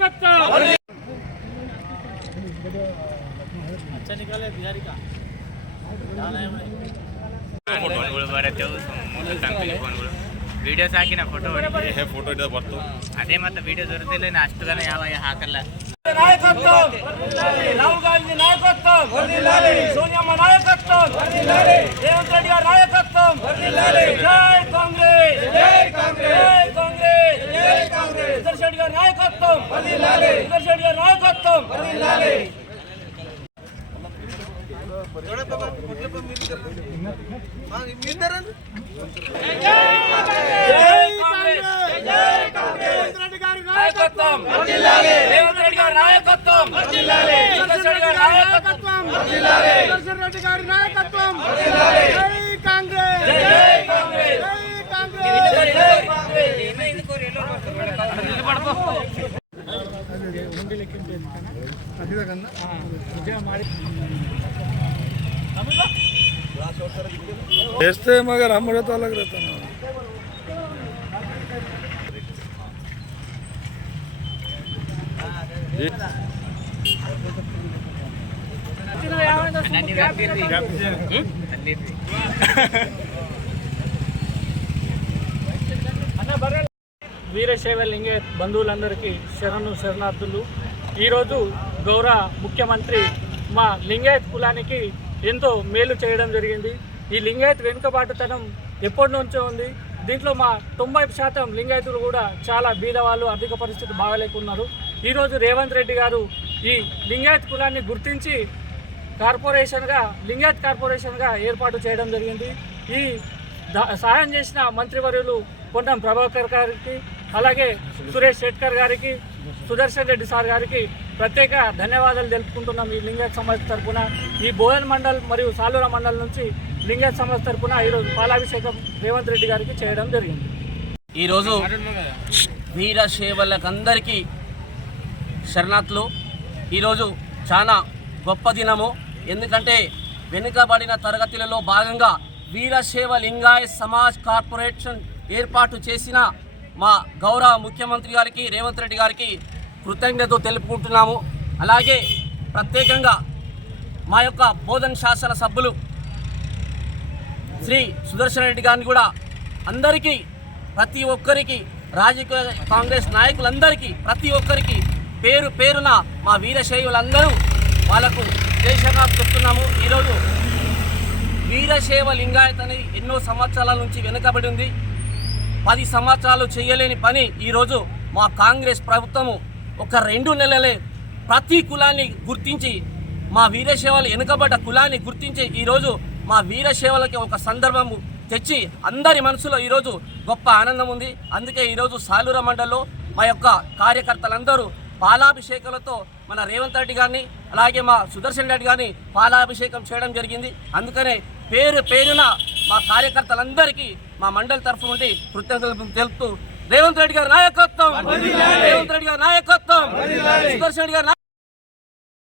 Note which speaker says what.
Speaker 1: करता
Speaker 2: अच्छा निकाले बिहारी का ಫೋನ್ಗಳು ವಿಡಿಯೋಸ್ ಹಾಕಿ ಫೋಟೋ
Speaker 3: ಫೋಟೋ ಇಡೋ
Speaker 2: ಅದೇ ಮತ್ತೆ ವಿಡಿಯೋಸ್ ಬರುತ್ತಿಲ್ಲ ನಾ ಅಷ್ಟುದನ ಹಾಕಲ್ಲ
Speaker 1: ಸೋನಿಯಮ್ಮ నాయకత్వం నాయకత్వం. నాయకత్వం. రేవంత్ రెడ్డి గారి నాయకత్వం. నాయకత్వం.
Speaker 4: రెడ్డి గారి నాయకత్వం జై కాంగ్రెస్
Speaker 1: జై జై కాంగ్రెస్
Speaker 4: జై కాంగ్రెస్
Speaker 5: లెక్కింపు చేస్తే మగ అమ్మడే తాలకు
Speaker 6: వీరశైవ లింగే బంధువులందరికీ శరణు శరణార్థులు ఈరోజు గౌరవ ముఖ్యమంత్రి మా లింగాయత్ కులానికి ఎంతో మేలు చేయడం జరిగింది. ఈ లింగాయత్ వెనుకబాటుతనం ఎప్పటి నుంచో ఉంది. దీంట్లో మా తొంభై శాతం లింగాయతులు కూడా చాలా బీదవాళ్ళు ఆర్థిక పరిస్థితి బాగలేకున్నారు. ఈరోజు రేవంత్ రెడ్డి గారు ఈ లింగాయత్ కులాన్ని గుర్తించి కార్పొరేషన్గా లింగాయత్ కార్పొరేషన్గా ఏర్పాటు చేయడం జరిగింది. ఈ సహాయం చేసిన మంత్రివర్యులు పొన్నం ప్రభాకర్ గారికి అలాగే సురేష్ శెట్కర్ గారికి సుదర్శన్ రెడ్డి సార్ గారికి ప్రత్యేక ధన్యవాదాలు తెలుపుకుంటున్నాం ఈ లింగాయత్ సమాజ్ తరపున. ఈ బోధన్ మండల్ మరియు సాలూర మండల్ నుంచి లింగాయత్ సమాజ్ తరపున ఈరోజు పాలాభిషేకం రేవంత్ రెడ్డి గారికి చేయడం జరిగింది.
Speaker 7: ఈరోజు వీరశైవులకందరికీ శరణార్థులు. ఈరోజు చాలా గొప్ప దినము. ఎందుకంటే వెనుకబడిన తరగతులలో భాగంగా వీరశైవ లింగాయ సమాజ్ కార్పొరేషన్ ఏర్పాటు చేసిన మా గౌరవ ముఖ్యమంత్రి గారికి రేవంత్ రెడ్డి గారికి కృతజ్ఞత తెలుపుకుంటున్నాము. అలాగే ప్రత్యేకంగా మా యొక్క బోధన శాసన సభ్యులు శ్రీ సుదర్శన్ రెడ్డి గారిని కూడా అందరికీ ప్రతి ఒక్కరికి రాజకీయ కాంగ్రెస్ నాయకులందరికీ ప్రతి ఒక్కరికి పేరు పేరున మా వీరశైవులందరూ వాళ్ళకు దేశంగా చెప్తున్నాము. ఈరోజు వీరశైవ లింగాయత్ అని ఎన్నో సంవత్సరాల నుంచి వెనుకబడి ఉంది. పది సంవత్సరాలు చేయలేని పని ఈరోజు మా కాంగ్రెస్ ప్రభుత్వము ఒక రెండు నెలలే ప్రతి కులాన్ని గుర్తించి మా వీరశేవలు వెనుకబడ్డ కులాన్ని గుర్తించి ఈరోజు మా వీరశేవలకి ఒక సందర్భము తెచ్చి అందరి మనసులో ఈరోజు గొప్ప ఆనందం ఉంది. అందుకే ఈరోజు సాలూర మండల్లో మా యొక్క కార్యకర్తలందరూ పాలాభిషేకాలతో మన రేవంత్ రెడ్డి గారిని అలాగే మా సుదర్శన్ రెడ్డి గారిని పాలాభిషేకం చేయడం జరిగింది. అందుకనే పేరు పేరున మా కార్యకర్తలందరికీ మా మండలి తరఫు నుండి కృతజ్ఞతలు తెలుపుతూ రేవంత్ రెడ్డి గారి నాయకత్వం. రేవంత్ రెడ్డి గారి నాయకత్వం. సుదర్శన్ రెడ్డి గారి